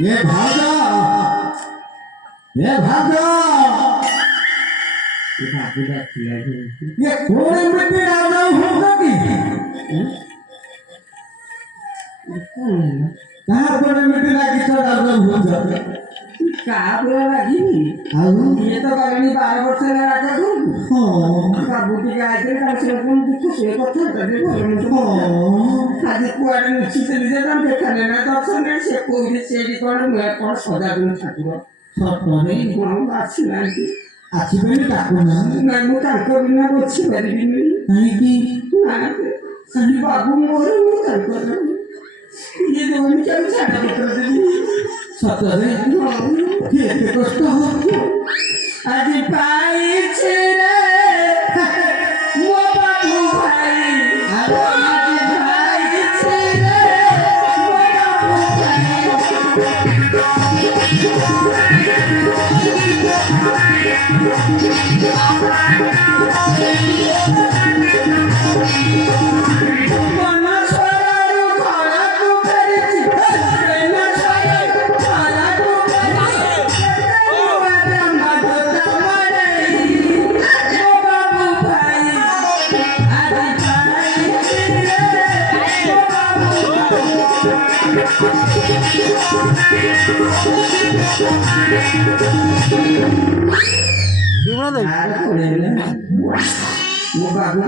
ये भागा ये भागा ये कोड़े मिट्टी डाल रहा हूँ कहाँ कोड़े मिट्टी डाल के डाल रहा हूँ कहा पूरा लगी ये तो कहानी 12 वर्ष में राजा तू बाबू की गाय के काम से तुम कुछ ये को था देखो आज कुआरे नीचे चले जाता देखा लेना दर्शन में से कोई से भी कर मैं पर सदा दिन ठाकुर सब नहीं कोन आसी नहीं आछि बेनी ठाकुर ना मु ताको बिना बछि परिबिनी नहीं कि ना सही बाबू मोर मु ताको ये दोन क्या छाड़ा पत्र देनी सतरे ये कष्ट हो आज पाई रे मो बाबू भाई आज पाई रे मो बाबू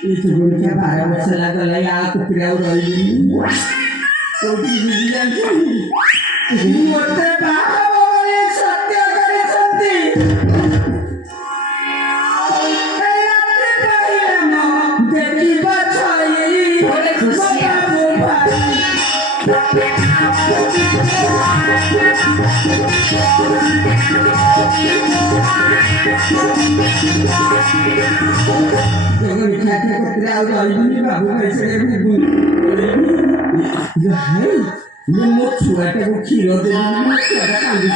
itu bolehnya para masalah kalau ya aku kira udah ini so dibilang ini mata bahwa satya kare santi jadi bacai boleh khusyuk jangan dikatakan tidak ada ini babu saya ibu ya hai lemot suara aku kilo dari ada kandung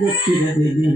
tidak ada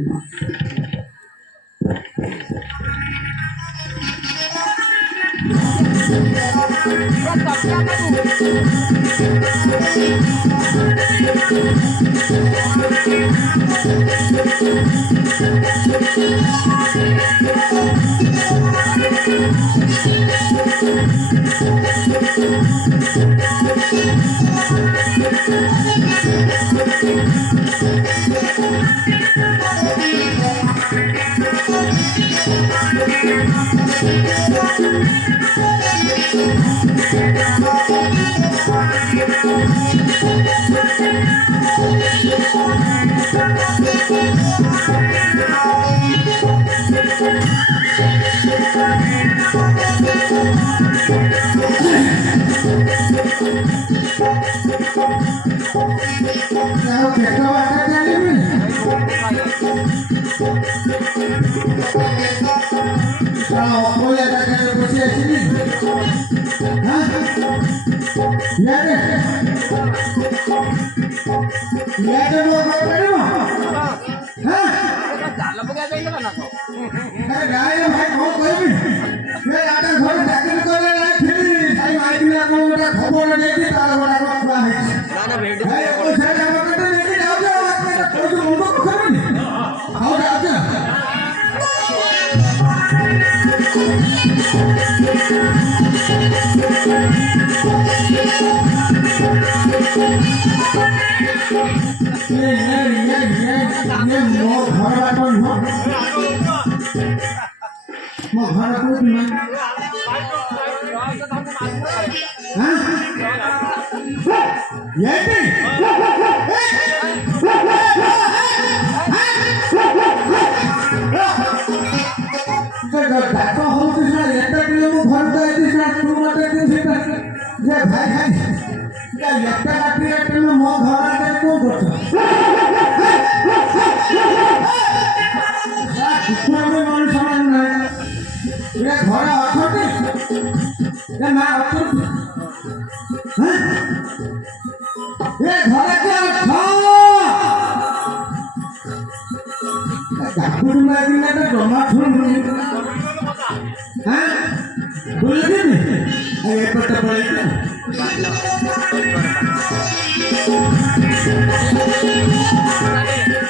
गाय भाई बहुत कोण नेते तार बडा को आहे ना भेंडी हे को सारा मकटे नेते जाऊ जाऊ तो मुंडो को खरं आओ जाऊ ये मोर घर बाटन हो मोर घर को तुम हां ये डाको हो तुझा येता किलो मो घर जायती ना तू मते तुझे जे भाई भाई या येता काटी किलो मो घर आके को करतो कुकुरमे मन समान ना ये घर अछटे ये ना अछटे हां ये घर के अछ गाकुर में दिना तो जमा थुन हां बोल दे ने ये पट्टा पड़े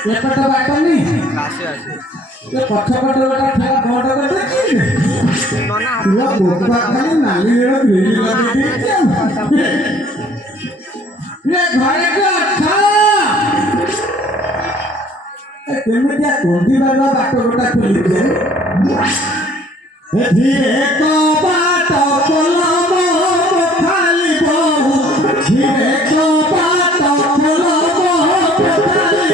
ये पट्टा बाटन नहीं आसे आसे ये पट्टा पट्टा ठेला बड़ा करते की नोना तुला बोलता खाली नाली वेळ भेली लागते ये घरे के अच्छा ए तुम्ही त्या कोणती बाबा बाटो गोटा खोलीचे हे धीरे को बाटो कोलमो खाली बहु धीरे को बाटो कोलमो खाली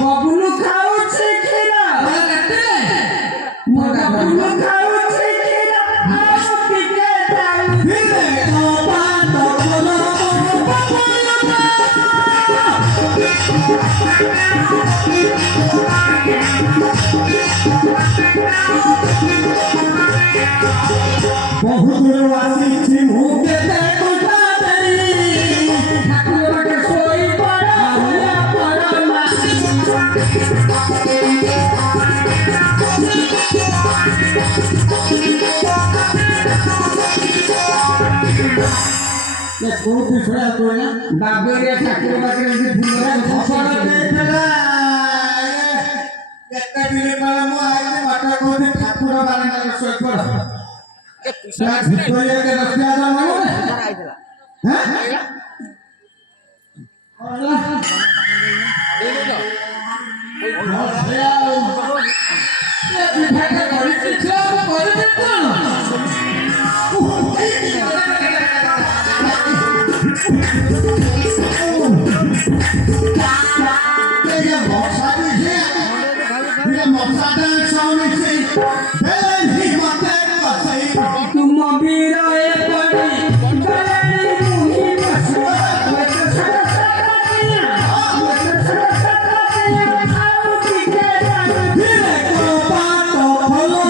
बबुलू खाऊचे खिरा बबुलू खाऊचे खिरा आओ पिके जाऊ धीरे को बाटो कोलमो बहुत दूरवासी थी मुँह के देखता नहीं ठाकुर के सोई पड़ा हुआ परमा ये कौन पिछड़ा तो है ना बाबे रे ठाकुर बाके से फुलरा फसल देखला ये कितना दिन पहले मु आए माता को ठाकुर बारे में सोई पड़ा क्या भितरिया के रस्ता जाना है हैं अल्लाह ये पिठा के बड़ी पिछला बड़ी पिछला ये मौसा भी है ये मौसा का सामने से ही माते का सही तुम बीराए पड़ी गलनी मुही बसो मत सकातिया आओ पीछे धीरे को बाटो भलो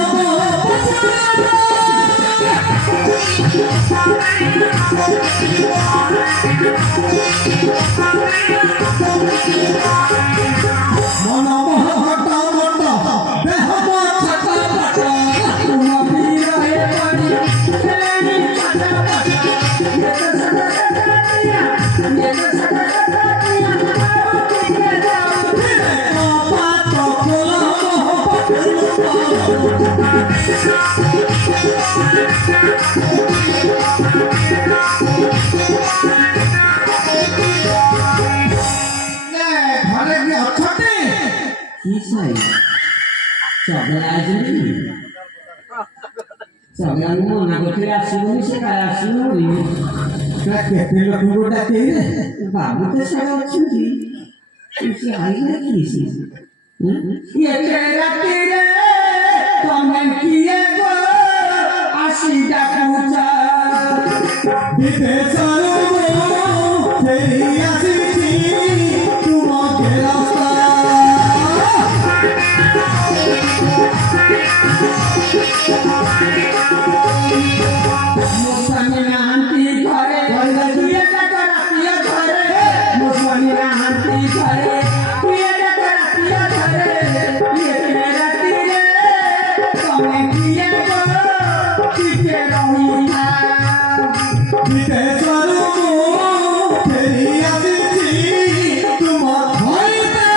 मन महटा मोटा देह छटा पटा तुम बीराए पड़ी गलनी छटा पटा ये तो सकातिया आओ पीछे जाओ धीरे को बाटो घरे के अछटे की साई सगळा जणी सगळा मना गोटे आसीबनी से काय आसीबनी क्या केते लोक गोटा के बाबू तो सारा अछंती इसे आई है किसी ये तेरा तेरे कमेंट किए गो आशी डाकूचा विदेश तेरी आशी तुम के रास्ता मुस्लिम आंटी घरे दुए टका रातिया घरे मुस्लिम आंटी घरे दुए टका रातिया ତମେ କିଏ ଗୋ ଟିକେ ରହିଥା ବିଦେଶରୁ ମୁଁ ଫେରି ଆସିଛି ତୁମ ଘଇତା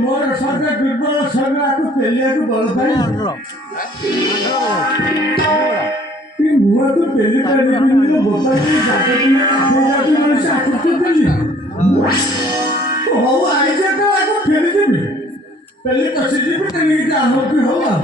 ମୋର ସର୍ବେ ଦୁର୍ବଳ ସର୍ବେକୁ ପେଲିବାକୁ ବଳ ପାଇ ମୁହଁକୁ ପେଲି ପାରିବିନି ବୋପାକି ଜାତ ଦିନ କାଠେଇ ଯାଉଛି ମଣିଷ ଆକୃତ ପେଲି ହଉ ଆଇଛ ତ ଆକୁ ଫେରିଯିବି ପେଲି କଷିଯିବି ତେଣିକି ଯାହା ହଉ କି ହଉ ଆଉ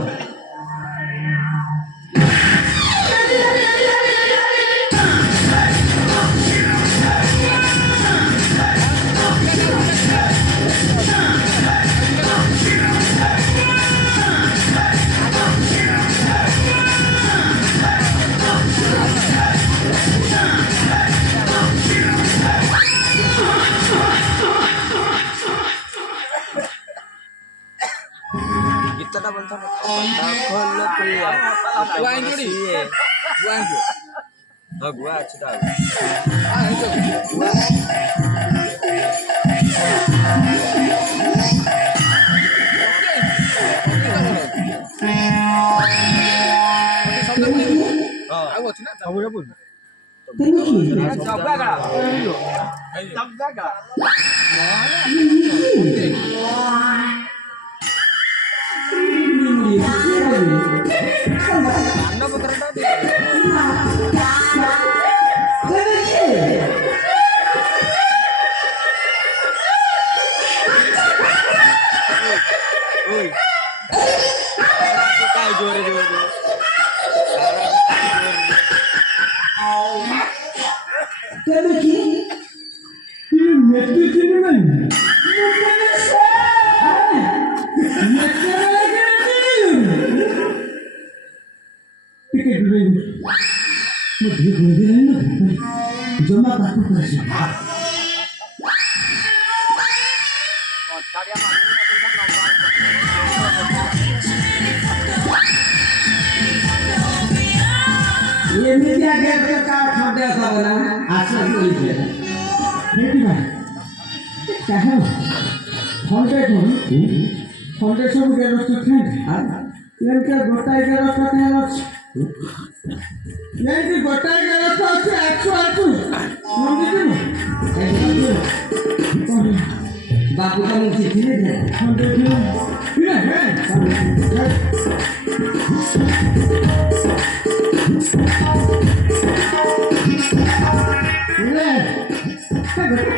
gitana bentar kalau keluar gua ini gua sudah itu gua जमा काटू कैसे ये मीडिया के का छोटे सा बना आशा कोई है बेटी भाई क्या है फाउंडेशन के रस्ते थे इनके गोटाई के रस्ते थे इनके गोटाई के रस्ते है 108 बापू का मुझे धीरे धीरे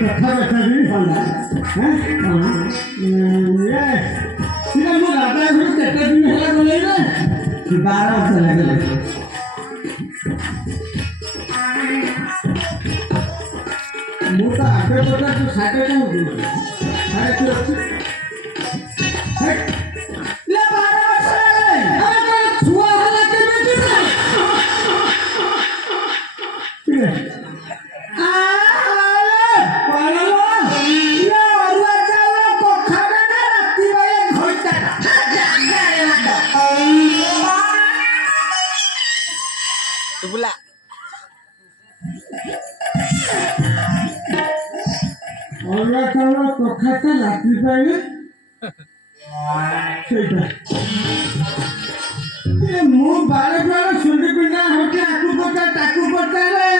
कथा बैठा भी फंदा हैं ये सीधा मुझे आता है फिर कहते भी है बोले ना 12 वर्ष लगे मोटा आगे बोला तो साइड में हो गया साइड से ले 12 वर्ष लगे अरे तो छुआ वाला के बेटी ठीक है pula Allah kalau kata lagi saya ସେଇଟା ମୁଁ ବାର ବାର ସୁndi ପିଣ୍ଡା ହଉଛି ଆକୁ ପଚାର ତାକୁ ପଚାରେ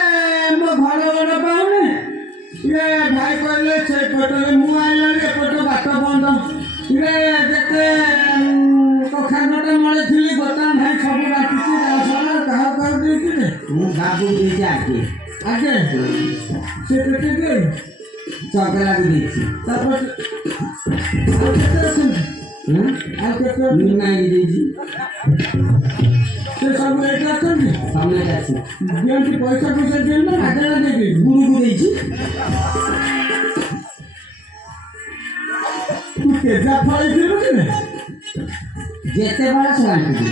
ଦେଇଛି ଆଗେ ଆଗେ ସେ କେତେ ଦିଏ ଚଗଲାକୁ ଦେଇଛି ତାପରେ ଆଉ କେତେ ଅଛନ୍ତି ଆଉ କେତେ ନିମାଇକି ଦେଇଛି ସେ ସବୁ ଏଇଠି ଅଛନ୍ତି ସମେତ ଅଛି ଦିଅନ୍ତି ପଇସା ଦିଅନ୍ତି ନା ମାଗଣା ଦେବି ଗୁରୁକୁ ଦେଇଛି ତୁ କେଜା ଫଳେଇଥିଲୁ କି ନା ଯେତେ ବଡ଼ ସେ ଆଣିଛି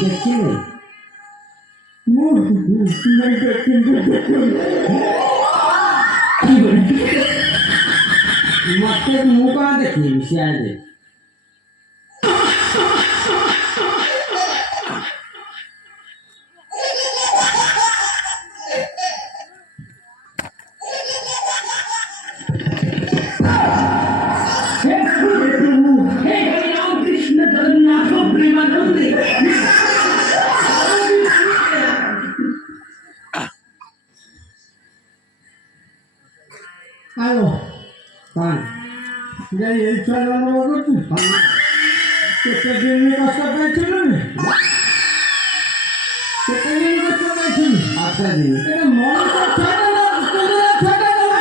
ଦେଖିଲେ ମୁଁ ନାଇଁ ଦେଖିଲି ମତେ ମୁଁ କଣ ଦେଖିବି ସିଆଡ଼େ ଆଲୋ କଣ ଯାଇ ଏଇ ଛୁଆ ଜନ୍ମ କରୁଛୁ କେତେ ଦିନ କଷ୍ଟ ପାଇଥିଲୁ କେତେ ଦିନ କଷ୍ଟ ପାଇଥିଲୁ 8 ଦିନ এটা মনিষ ছয়টা না কুকুরের ছয়টা না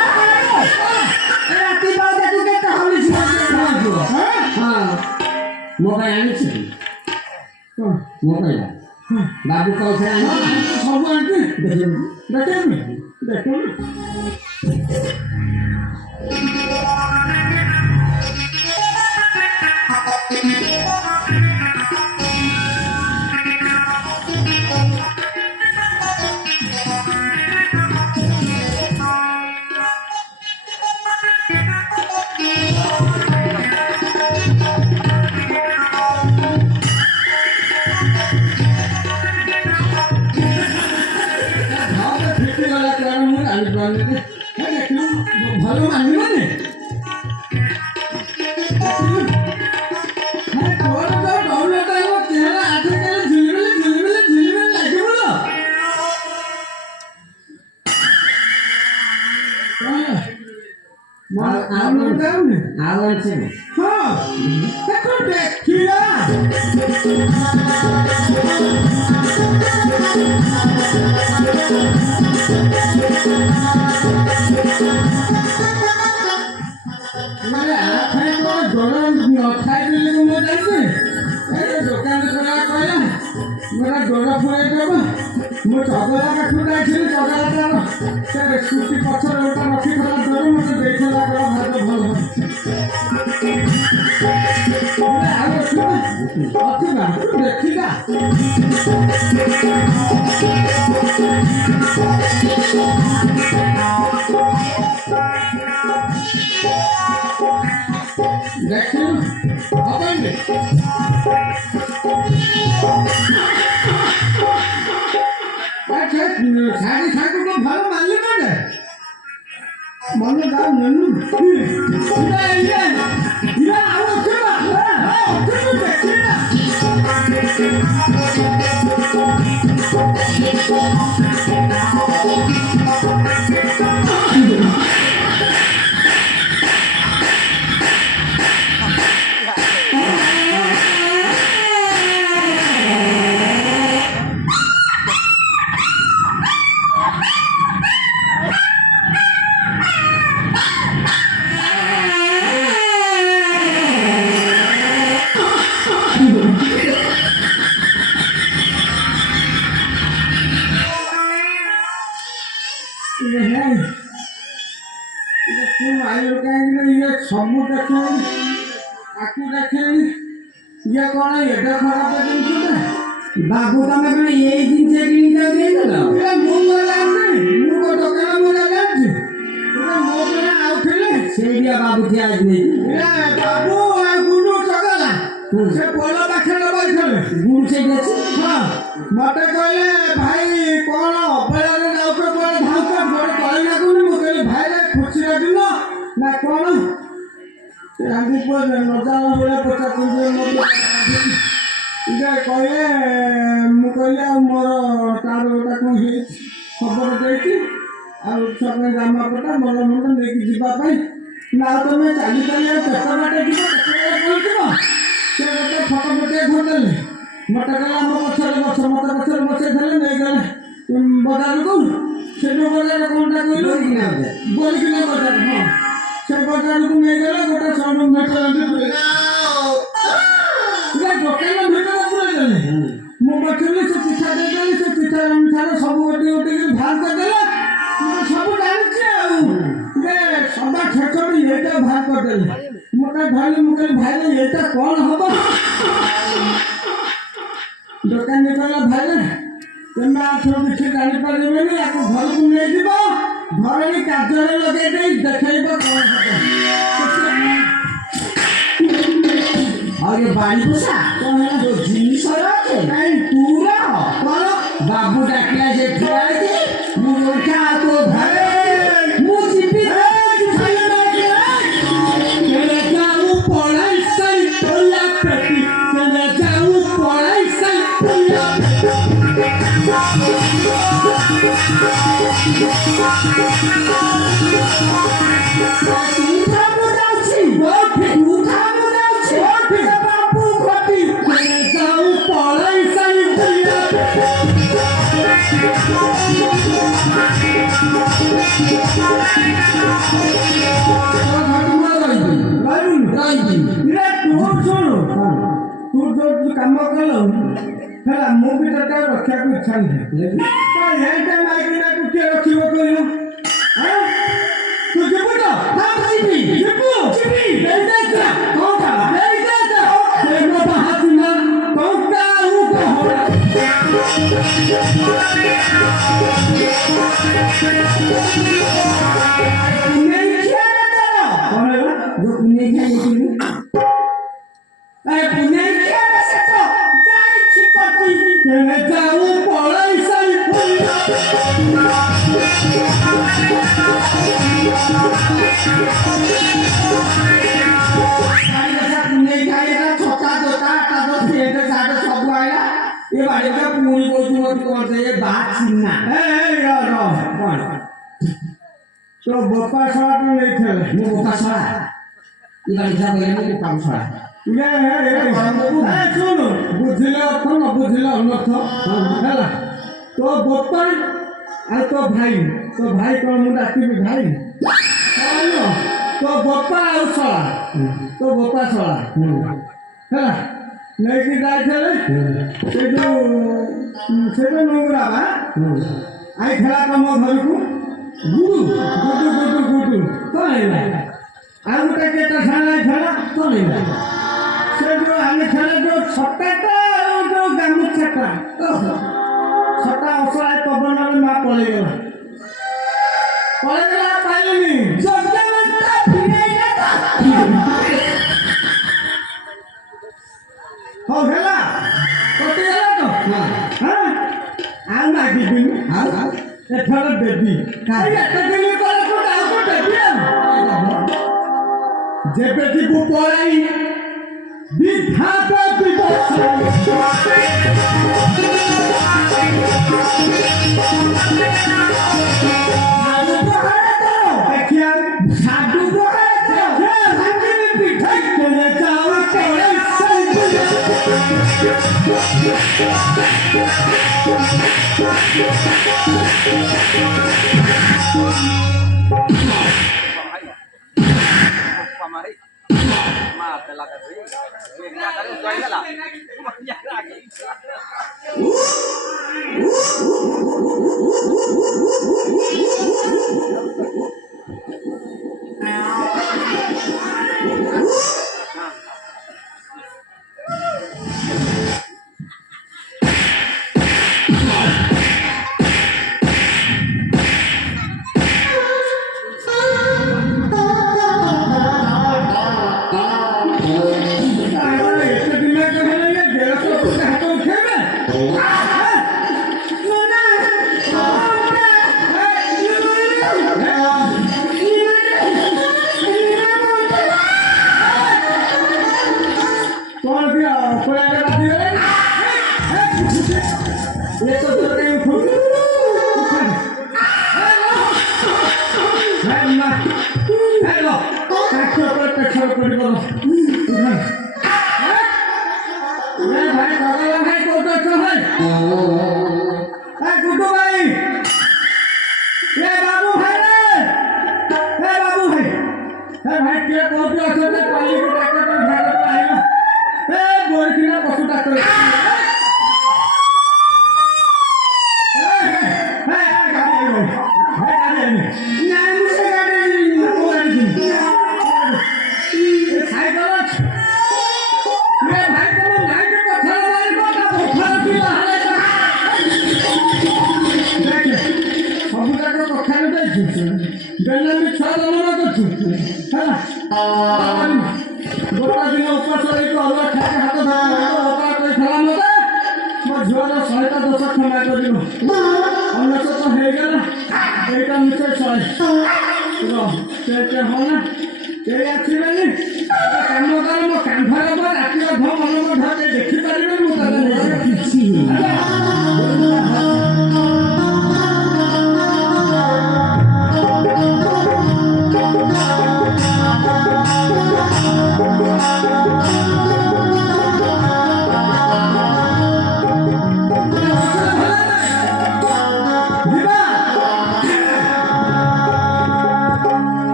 ରାତି ବାରଟା ତୁ କେତେ ହଲିଛି হ্যাঁ ହଁ ମୋବାଇଲ ଆଣିଛି ମୋବାଇଲ ବାବୁ କହୁଥିଲା ଆଣିଛି সব আনছি ଦେଖିବୁ দেখেন দেখুন ফিটিগলা কারণ ମୁଁ ଜାଣିପାରୁନି ଦେଖିଲୁ ଭଲ ମାନିବନି ତୋର ତ ଡౌନଲୋଡ୍ ହେବ ଚେହେରା ଆଜିକାଲି ଝିଲିମିଲି ଲାଗିବ ଲୋ ଆଉ ଯାଉନି ଆଉ ଆଣିଛି ହଁ ଦେଖ ଦେଖିଲା ମାନେ ଆଖାଇ କଣ ଜଳ ନଥାଇଥିଲେ ମୁଁ ଜାଣିଛି ଏ ଦୋକାନ ଖୋଲା କହିଲା ମୋର ଗୋଡ଼ ଫୁରାଇ ଦେବ ମୁଁ ଚଗଲା ପାଖକୁ ଯାଇଥିଲି ଚଗଲାଟାର ସେ ସ୍କୁଟି ପଛରେ ଗୋଟେ ରଖିଥିଲା ଡର ମୋତେ ଦେଇଥିଲା କହିଲା ଭାତ ଭଲ ଆଉ ଅଥିବା ତୁ ଦେଖିବା ଦେଖିଲୁ ହବନି ଶାଢ଼ୀ ଠାକୁର ଭଲ ମାନିବ ନା ମନ ଯାଉ ନେଲୁ ଆଉ ଅଛିବା ଅଛିବୁ ଦେଖିଲା ସବୁ ଦେଖେନି ଆକୁ ଦେଖେନି ଇଏ କଣ ଏଟା ଖରାପ ଜିନିଷ ବାବୁ ତମେ କଣ ଏଇ ଜିନିଷ କିଣି ଯାଇଥିଲ ମୁଁ ଜାଣିନି ମୁଁ କୋଉ ଦୋକାନ ମୁଁ ଜାଣିଛି ମୋ ପିଲା ଆଉଥିଲେ ସେଇଠି ବାବୁ ଠିଆ ହେଇଛି ବାବୁ ଆଉ ଗୁରୁ ଚଗଲା ସେ ପୋଲ ପାଖରେ ବଇଥିଲେ ଗୁରୁ ସେଇଠି ଅଛି ହଁ ମତେ କହିଲେ ଭାଇ କଣ ଅବହେଳାରେ ଯାଉଛ କୁଆଡେ ଧାଉଛ କୁଆଡେ ତଳି ଲାଗୁନି ମୁଁ କହିଲି ଭାଇରେ ଖୁସି ଲାଗିଲ ନା କଣ ରାନ୍ଧି ପୁଅ ନଜାଲା ଭଳିଆ ପଚାରୁଛନ୍ତି କହିଲେ ମୁଁ କହିଲି ଆଉ ମୋର ତାର ଗୋଟା କଣ ହେଇଛି ଖବର ଦେଇଛି ଆଉ ଛୁଆ ପାଇଁ ଜାମା ପଟା ଭଲ ମନ୍ଦ ନେଇକି ଯିବା ପାଇଁ ନା ତମେ ଚାଲି ଚାଲି କେତେ ବାଟ ଯିବ କେତେ ପହଞ୍ଚିବ ସେ ଗୋଟେ ଫଟୋ ଫଟିଆ ଧରିଦେଲେ ମତେ କହିଲେ ଆମ ପଛରେ ବସ ମତେ ପଛରେ ବସେଇ ଦେଲେ ନେଇଗଲେ ବଜାରକୁ ସେଠୁ ବଜାର କଣଟା କହିଲୁ ବୋରିକିନା ବଜାର ହଁ ସେ ବଜାରକୁ ନେଇଗଲେ ଗୋଟେ ସରୁ ଭେଟ ଦୋକାନ ଭିତରେ ପୁରେଇଦେଲେ ମୁଁ ବସିଲି ସେ ଚିଠା ଦେଇଦେଲି ସେ ଚିଠା ଅନୁସାରେ ସବୁ ଗୋଟି ଗୋଟିକି ବାହାର କରିଦେଲା ମୁଁ ସବୁ ଜାଣିଛି ଆଉ ଯେ ସଦା କ୍ଷେତ୍ରରେ ଏଇଟା ବାହାର କରିଦେଲେ ମୋତେ ଧରିଲି ମୁଁ କହିଲି ଭାଇରେ ଏଇଟା କ'ଣ ହବ ଦୋକାନୀ କହିଲା ଭାଇରେ ତମେ ଆଠରୁ କିଛି ଜାଣିପାରିବେନି ୟାକୁ ଘରକୁ ନେଇଯିବ ଘରୋଇ କାର୍ଯ୍ୟରେ ଲଗେଇ ଦେଇ ଦେଖେଇବ କ'ଣ ହବ और ये बाड़ी पोसा जो जिनिस କାହିଁ ତୁ ରହ कौन बाबू डाकिया जे ठुआई मुर्खा तो घरे मुझी चले जाऊं पढ़ाई सही तोला पेटी चले जाऊं पढ़ाई सही तोला बाबू घटी चले जाऊं पढ़ाई सही तोला ତୁ ଯୋଉ କାମ କଲୁ ହେଲା ମୁଁ ବି ତତେ ରଖିବାକୁ ଇଚ୍ଛା ନାହିଁ ଏଇଟା ମାଇକିନାକୁ କିଏ ରଖିବ କହିଲୁ ତୁ ଯିବୁ ତ ଯିବୁ ये बाड़ी का पूरी को मत कौन से ये बात छीनना कौन तो बोपा सड़ा तो नहीं खेले वो बोका सड़ा ये बाड़ी का बोले मैं बोका सड़ा ଶୁଣୁ ବୁଝିଲେ ଅର୍ଥ ନ ବୁଝିଲେ ଅନର୍ଥ ହେଲା ତୋ ବୋପା ଆଉ ତୋ ଭାଇ କ'ଣ ମୁଁ ଡାକିବି ଭାଇ ତୋ ବୋପା ଆଉ ଶଳା ତୋ ବୋପା ଶଳା ହେଲା ନେଇକି ଯାଇଥିଲେ ସେ ଯୋଉ ନୁଙ୍ଗୁରା ବା ଆଇଥିଲା ତମ ଘରକୁ ଗୁଡୁ କ'ଣ ହେଲା ଆଉ ଗୋଟେ କେତେ ସାରା ଆଇଥିଲା କ'ଣ ହେଲା ସେ ଯୋଉ ଆଣିଥିଲା ଯୋଉ ଛତାଟା ଆଉ ଯୋଉ ଗାମୁଛାଟା ଛତା ଅସଳାଏ ପବନରେ ମା ପଳେଇଗଲା ପାଇଲିନି ହଉ ହେଲା କଟିଗଲା ତ ଆଉ ମାଗିବିନି ଏଥର ଦେବି ଏତେ ଦିନ ପରେ ତୁ କାହାକୁ ଦେବି ଯେବେ ଯିବୁ ପଳାଇ ବିଧାତ ଦିବସ ଦେଖିଆ ସାଧୁ ପିଠା ଚলে ଯାଉ କାଠ ଉପରେ ପେଛର ପଡ଼ିବ ଭାଇ ଜଗଲା ଭାଇ କୋଉଠି ଅଛ ଭାଇ ଗୁଡୁ ଭାଇ ଏ ବାବୁ ଭାଇ ରେ ଏ ବାବୁ ଭାଇ ଏ ଭାଇ କିଏ କୋଉଠି ଅଛନ୍ତି ପାଲିକି ଡାକ୍ତର ଭାଗ ଆଇଲ ଏ ବୋରିକିନା ପଶୁ ଡାକ୍ତର ଗୋଟା ଦିନ ଉପାସ ହେଇକି ଅଲଗା ଖାଇକି ହାତ ଅଲଗା କରିଥିଲା ମତେ ମୋ ଝିଅର 110 କ୍ଷମା କରିବ ଅନେଶତ ହେଇଗଲା ଏଇଟା ମିଶେ 100 ହଁ ନା କେହି ଆସିବେନି କାମ କର ମୋ କାନ୍ଧରେ ରାତି ଅଧ ମନ ମଧ୍ୟ ଦେଖିପାରିବେନି ମୁଁ ତାହେଲେ କିଛି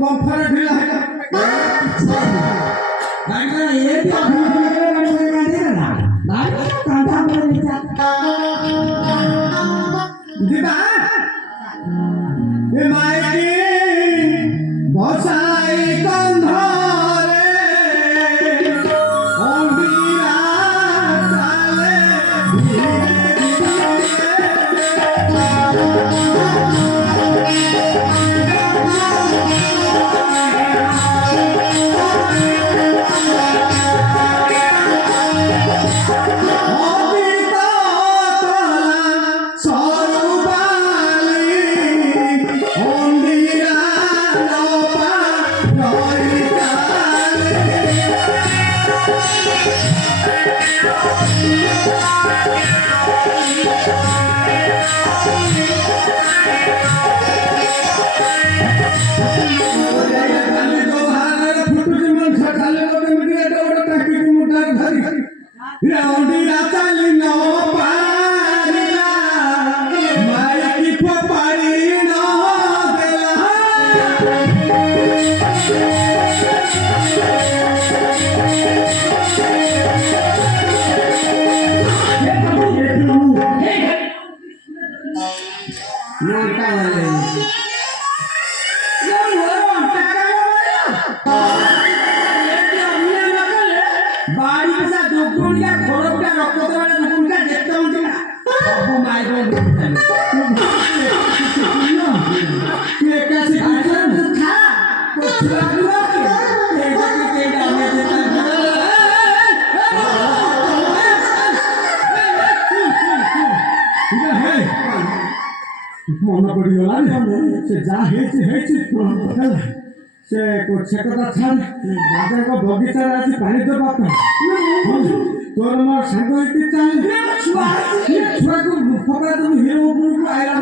ବମ୍ଫରେ ଢିଲା ଯିବା ମାଇକି ବସାଇ କନ୍ଧରେ ଅଣ୍ଡିରା ଚାଲେ ମନ ପଡ଼ିଗଲା ସେ ଯାହା ହେଇଛି ହେଇଛି ହେଲା ସେ କଥା ଛାଡ଼ ଦାଦାଙ୍କ ବଗିଚାରେ ଆଜି ପାଣି ଦେବା ପାଇଁ ତୋର ମୋର ସାଙ୍ଗ ହେଇକି ଚାଲେ ଛୁଆକୁ ଫକା তুমি ହିରୋ ଉପରକୁ ଆଇଲା